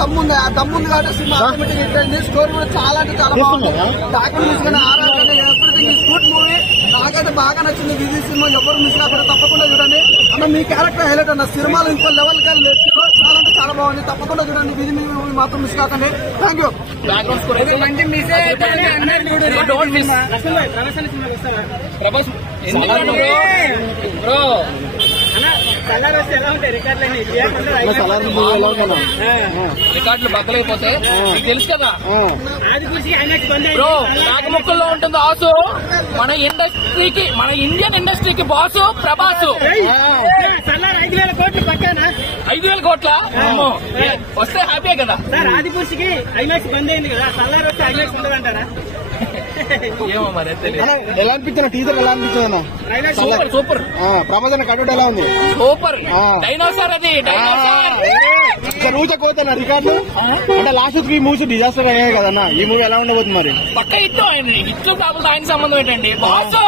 దమ్ముంది. ఆ దమ్ముంది కాబట్టి cinema automatic hit అయింది. స్టోరీ కూడా చాలా అంటే చాలా బాగుంది. డాక్యుమెంట్ తీసుకుని గుడ్ మూవీ. నాకైతే బాగా నచ్చింది. విజయ్ సినిమా ఎవరు మిస్ కాకుండా తప్పకుండా చూడండి అన్న. మీ క్యారెక్టర్ హైలైట్ అన్న. సినిమాలో ఇంకో లెవెల్ గా చాలా అంటే చాలా బాగుంది. తప్పకుండా చూడండి. విజయ్ మూవీ మాత్రం మిస్ కాకండి. Thank you. రికార్డులు బద్దలైపోతే తెలుసు కదా బ్రో. నాగముక్కల్లో ఉంటుంది ఆసు. మన ఇండస్ట్రీకి, మన ఇండియన్ ఇండస్ట్రీకి బాసు ప్రభాసు. 5,000 కోట్ల వస్తే హ్యాపీ కదా. ఆదిపురుషికి ఐమాక్స్ బంద్ అయింది కదా, సల్లార్ వస్తే ఐమాక్స్ ఉండదంటారా? ఏమో మరి ఎలా అనిపించిన టీజర్ ఎలా అనిపించింది? Super super. ప్రభాస్ అన్న కట్టడం ఎలా ఉంది? సూపర్. డైనోసార్ అది ఊచకోతున్నా రికార్డు అంటే లాస్ట్ 3 మూవీస్ డిజాస్టర్ అయ్యాయి కదన్నా. ఈ మూవీ ఎలా ఉండబోతుంది మరి? పక్క ఇట్లు ఆయన ఇట్లు కాకుండా ఆయన సంబంధం ఏంటండి బాసు.